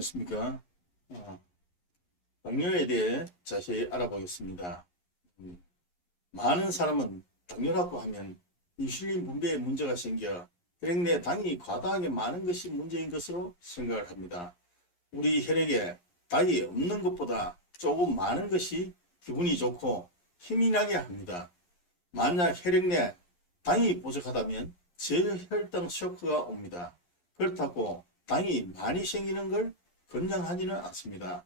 안녕하십니까. 어, 당뇨에 대해 자세히 알아보겠습니다. 음, 많은 사람은 당뇨라고 하면 인슐린 분비에 문제가 생겨 혈액 내 당이 과다하게 많은 것이 문제인 것으로 생각을 합니다. 우리 혈액에 당이 없는 것보다 조금 많은 것이 기분이 좋고 힘이 나게 합니다. 만약 혈액 내 당이 부족하다면 저혈당 쇼크가 옵니다. 그렇다고 당이 많이 생기는 걸 권장하지는 않습니다.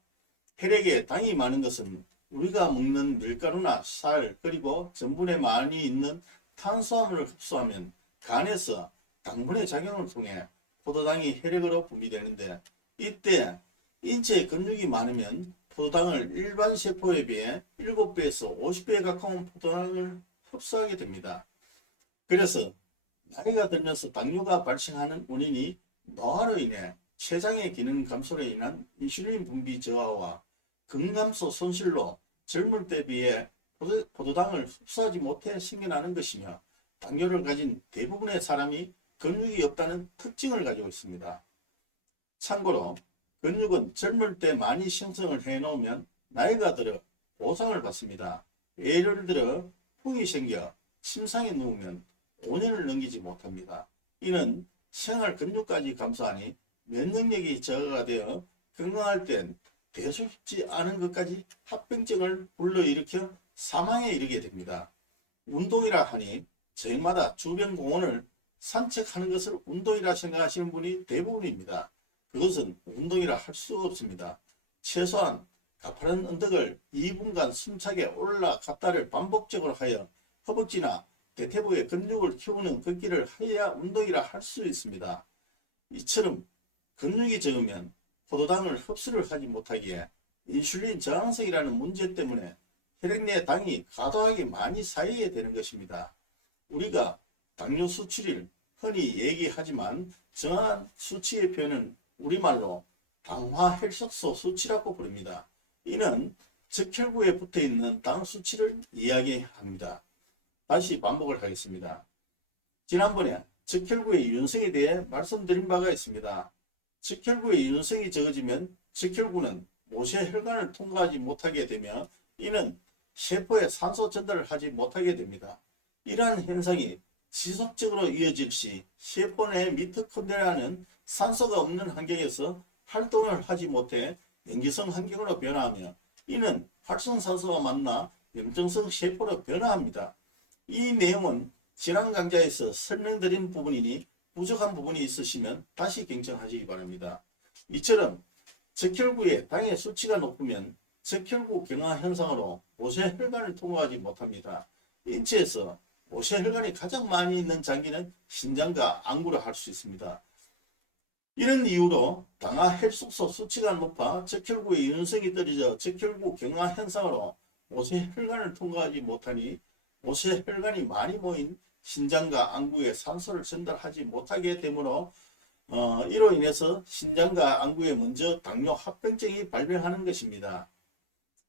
혈액에 당이 많은 것은 우리가 먹는 밀가루나 쌀 그리고 전분에 많이 있는 탄수화물을 흡수하면 간에서 당분의 작용을 통해 포도당이 혈액으로 분비되는데, 이때 인체에 근육이 많으면 포도당을 일반 세포에 비해 7배에서 50배에 가까운 포도당을 흡수하게 됩니다. 그래서 나이가 들면서 당뇨가 발생하는 원인이 노화로 인해 췌장의 기능 감소로 인한 인슐린 분비 저하와 근감소 손실로 젊을 때 비해 포도당을 흡수하지 못해 생겨나는 것이며, 당뇨를 가진 대부분의 사람이 근육이 없다는 특징을 가지고 있습니다. 참고로 근육은 젊을 때 많이 형성을 해놓으면 나이가 들어 보상을 받습니다. 예를 들어 풍이 생겨 침상에 누우면 5년을 넘기지 못합니다. 이는 생활 근육까지 감소하니 면역력이 저하가 되어 건강할 땐 대수 쉽지 않은 것까지 합병증을 불러일으켜 사망에 이르게 됩니다. 운동이라 하니 저녁마다 주변 공원을 산책하는 것을 운동이라 생각하시는 분이 대부분입니다. 그것은 운동이라 할 수가 없습니다. 최소한 가파른 언덕을 2분간 숨차게 올라갔다를 반복적으로 하여 허벅지나 대퇴부의 근육을 키우는 걷기를 해야 운동이라 할 수 있습니다. 이처럼 근육이 적으면 포도당을 흡수를 하지 못하기에 인슐린 저항성이라는 문제 때문에 혈액 내 당이 과도하게 많이 쌓이게 되는 것입니다. 우리가 당뇨 수치를 흔히 얘기하지만 정확한 수치의 표현은 우리말로 당화혈색소 수치라고 부릅니다. 이는 적혈구에 붙어있는 당 수치를 이야기합니다. 다시 반복을 하겠습니다. 지난번에 적혈구의 유연성에 대해 말씀드린 바가 있습니다. 적혈구의 유연성이 적어지면 적혈구는 모세혈관을 통과하지 못하게 되며, 이는 세포에 산소 전달을 하지 못하게 됩니다. 이러한 현상이 지속적으로 이어질 시 세포 내 미토콘드리아는 산소가 없는 환경에서 활동을 하지 못해 염기성 환경으로 변화하며, 이는 활성산소가 만나 염증성 세포로 변화합니다. 이 내용은 지난 강좌에서 설명드린 부분이니 부족한 부분이 있으시면 다시 경청하시기 바랍니다. 이처럼 적혈구의 당의 수치가 높으면 적혈구 경화 현상으로 모세혈관을 통과하지 못합니다. 인체에서 모세혈관이 가장 많이 있는 장기는 신장과 안구라 할 수 있습니다. 이런 이유로 당화혈색소 수치가 높아 적혈구의 유연성이 떨어져 적혈구 경화 현상으로 모세혈관을 통과하지 못하니 모세혈관이 많이 모인 신장과 안구에 산소를 전달하지 못하게 되므로 이로 인해서 신장과 안구에 먼저 당뇨 합병증이 발병하는 것입니다.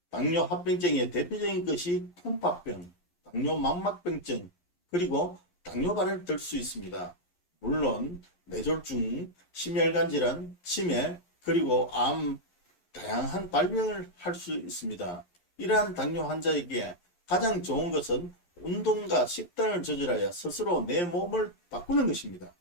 당뇨 합병증의 대표적인 것이 풍파병, 당뇨 망막병증, 그리고 당뇨발을 들 수 있습니다. 물론 뇌졸중, 심혈관 질환, 치매, 그리고 암, 다양한 발병을 할 수 있습니다. 이러한 당뇨 환자에게 가장 좋은 것은 운동과 식단을 조절하여 스스로 내 몸을 바꾸는 것입니다.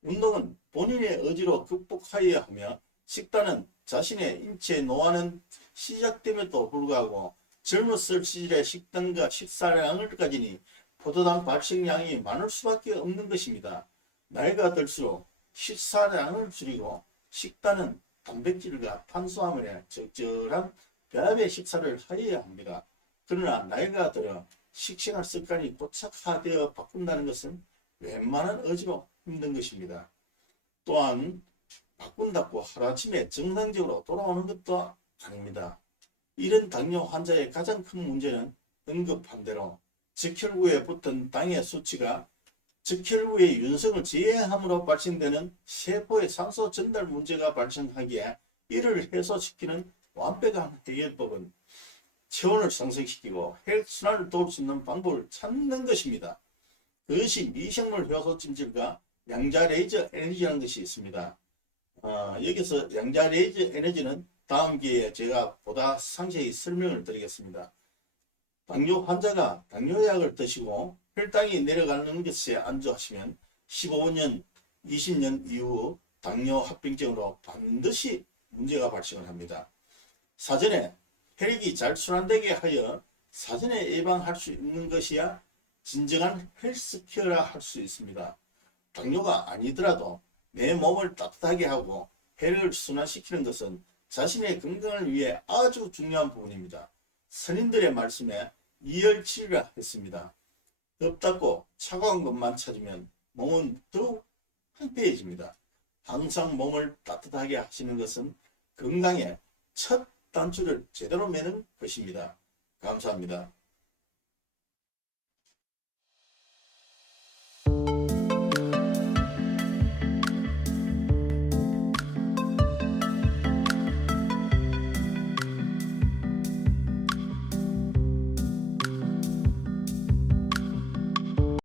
운동은 본인의 의지로 극복하여야 하며, 식단은 자신의 인체 노화는 시작됨에도 불구하고 젊었을 시절의 식단과 식사량을 가지니 포도당 발생량이 많을 수밖에 없는 것입니다. 나이가 들수록 식사량을 줄이고 식단은 단백질과 탄수화물에 적절한 배합의 식사를 하여야 합니다. 그러나 나이가 들어 식생활 습관이 고착화되어 바꾼다는 것은 웬만한 의지로 힘든 것입니다. 또한 바꾼다고 하루아침에 정상적으로 돌아오는 것도 아닙니다. 이런 당뇨 환자의 가장 큰 문제는 언급한 대로 적혈구에 붙은 당의 수치가 적혈구의 윤성을 제어함으로 발생되는 세포의 산소 전달 문제가 발생하기에, 이를 해소시키는 완벽한 해결법은 체온을 상승시키고 혈액순환을 도울 수 있는 방법을 찾는 것입니다. 그것이 미생물 효소 찜질과 양자 레이저 에너지라는 것이 있습니다. 여기서 양자레이즈 에너지는 다음 기회에 제가 보다 상세히 설명을 드리겠습니다. 당뇨 환자가 당뇨약을 드시고 혈당이 내려가는 것에 안주하시면 15년, 20년 이후 당뇨 합병증으로 반드시 문제가 발생을 합니다. 사전에 혈액이 잘 순환되게 하여 사전에 예방할 수 있는 것이야 진정한 헬스케어라 할 수 있습니다. 당뇨가 아니더라도 내 몸을 따뜻하게 하고 혈액을 순환시키는 것은 자신의 건강을 위해 아주 중요한 부분입니다. 선인들의 말씀에 이열치리라 했습니다. 덥답고 차가운 것만 찾으면 몸은 더욱 황폐해집니다. 항상 몸을 따뜻하게 하시는 것은 건강의 첫 단추를 제대로 매는 것입니다. 감사합니다.